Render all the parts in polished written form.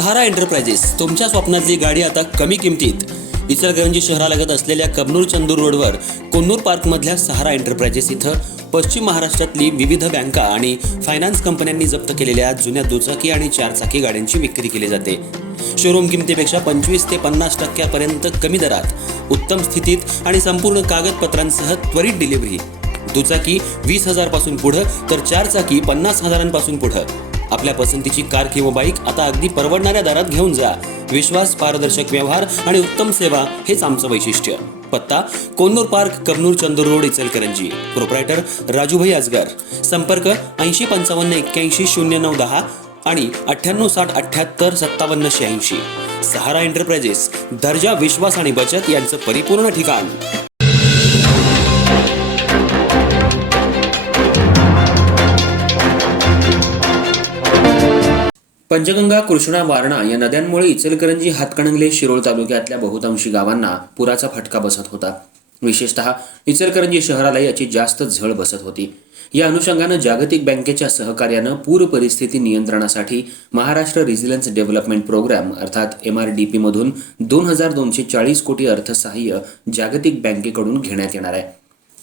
सहारा enterprises तुमच्या स्वप्नातली गाडी आता कमी किमतीत. इचलकरंजी शहरालगत असलेल्या कबनूर चंदूर रोडवर कोन्नूर पार्कमधल्या सहारा एंटरप्राइजेस इथं पश्चिम महाराष्ट्रातली विविध बँका आणि फायनान्स कंपन्यांनी जप्त केलेल्या जुन्या दुचाकी आणि चारचाकी गाड्यांची विक्री केली जाते. शोरूम किमतीपेक्षा 25 ते 50% कमी दरात, उत्तम स्थितीत आणि संपूर्ण कागदपत्रांसह त्वरित डिलिव्हरी. दुचाकी 20,000 पासून पुढे तर चारचाकी 50,000 पुढे. आपल्या पसंतीची कार किंवा बाईक आता अगदी परवडणाऱ्या दरात घेऊन जा. विश्वास, पारदर्शक व्यवहार आणि उत्तम सेवा हेच आमचं वैशिष्ट्य. पत्ता Konnur park, Kabnur Chandur road, Ichalkaranji. Proprietor Rajubhai Ajgar. संपर्क 8055810910 आणि 9860785786. सहारा एंटरप्राइजेस, दर्जा, विश्वास आणि बचत यांचं परिपूर्ण ठिकाण. पंचगंगा, कृष्णा, वारणा या नद्यांमुळे इचलकरंजी, हातकणंगले, शिरोळ तालुक्यातल्या बहुतांशी गावांना पुराचा फटका बसत होता. विशेषतः इचलकरंजी शहराला याची जास्त झळ बसत होती. या अनुषंगानं जागतिक बँकेच्या सहकार्यानं पूर परिस्थिती नियंत्रणासाठी महाराष्ट्र रेसिलियन्स डेव्हलपमेंट प्रोग्राम अर्थात MRDP मधून 2,240 कोटी अर्थसहाय्य जागतिक बँकेकडून घेण्यात येणार आहे.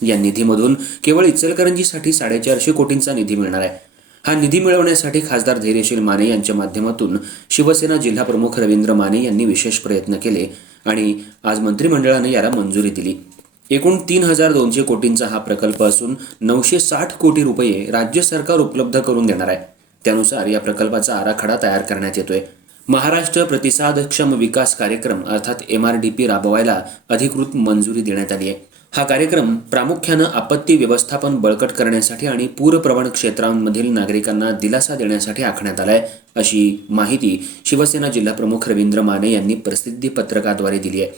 या निधीमधून केवळ इचलकरंजीसाठी 450 कोटींचा निधी मिळणार आहे. हा निधी मिळवण्यासाठी खासदार धैर्यशील माने यांच्या माध्यमातून शिवसेना जिल्हाप्रमुख रवींद्र माने यांनी विशेष प्रयत्न केले आणि आज मंत्रिमंडळाने याला मंजुरी दिली. एकूण 3,200 कोटींचा हा प्रकल्प असून 960 कोटी रुपये राज्य सरकार उपलब्ध करून देणार आहे. त्यानुसार या प्रकल्पाचा आराखडा तयार करण्यात येतोय. महाराष्ट्र प्रतिसादक्षम विकास कार्यक्रम अर्थात MRDP राबवायला अधिकृत मंजुरी देण्यात आली आहे. हा कार्यक्रम प्रामुख्यानं आपत्ती व्यवस्थापन बळकट करण्यासाठी आणि पूरप्रवण क्षेत्रांमधील नागरिकांना दिलासा देण्यासाठी आखण्यात आलाय, अशी माहिती शिवसेना जिल्हाप्रमुख रवींद्र माने यांनी प्रसिद्धी पत्रकाद्वारे दिली आहे.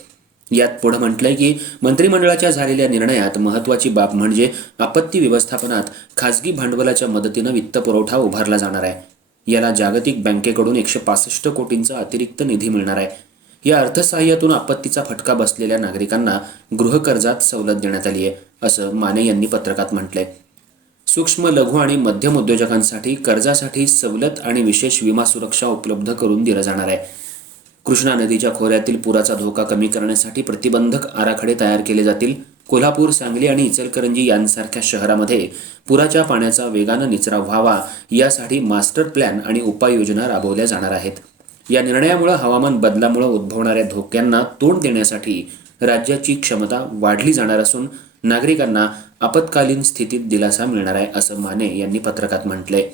यात पुढे म्हटलंय की मंत्रिमंडळाच्या झालेल्या निर्णयात महत्त्वाची बाब म्हणजे आपत्ती व्यवस्थापनात खासगी भांडवलाच्या मदतीनं वित्तपुरवठा उभारला जाणार आहे. याला जागतिक बँकेकडून 165 कोटींचा अतिरिक्त निधी मिळणार आहे. या अर्थसहाय्यातून आपत्तीचा फटका बसलेल्या नागरिकांना गृहकर्जात सवलत देण्यात आली आहे, असं माने यांनी पत्रकात म्हटलंय. सूक्ष्म, लघु आणि मध्यम उद्योजकांसाठी कर्जासाठी सवलत आणि विशेष विमा सुरक्षा उपलब्ध करून दिलं जाणार आहे. कृष्णा नदीच्या खोऱ्यातील पुराचा धोका कमी करण्यासाठी प्रतिबंधक आराखडे तयार केले जातील. कोल्हापूर, सांगली आणि इचलकरंजी यांसारख्या शहरामध्ये पुराच्या पाण्याचा वेगानं निचरा व्हावा यासाठी मास्टर प्लॅन आणि उपाययोजना राबवल्या जाणार आहेत. या निर्णयामुळे हवामान बदलामुळे उद्भवणाऱ्या धोक्यांना तोंड देण्यासाठी राज्याची क्षमता वाढली जाणार असून नागरिकांना आपत्कालीन स्थितीत दिलासा मिळणार आहे, असं माने यांनी पत्रकात म्हटलंय.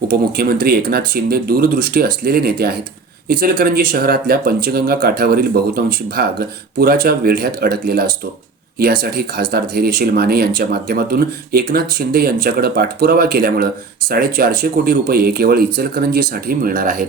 उपमुख्यमंत्री एकनाथ शिंदे दूरदृष्टी असलेले नेते आहेत. इचलकरंजी शहरातल्या पंचगंगा काठावरील बहुतांशी भाग पुराच्या वेढ्यात अडकलेला असतो. यासाठी खासदार धैर्यशील माने यांच्या माध्यमातून एकनाथ शिंदे यांच्याकडे पाठपुरावा केल्यामुळे 450 कोटी रुपये केवळ इचलकरंजीसाठी मिळणार आहेत.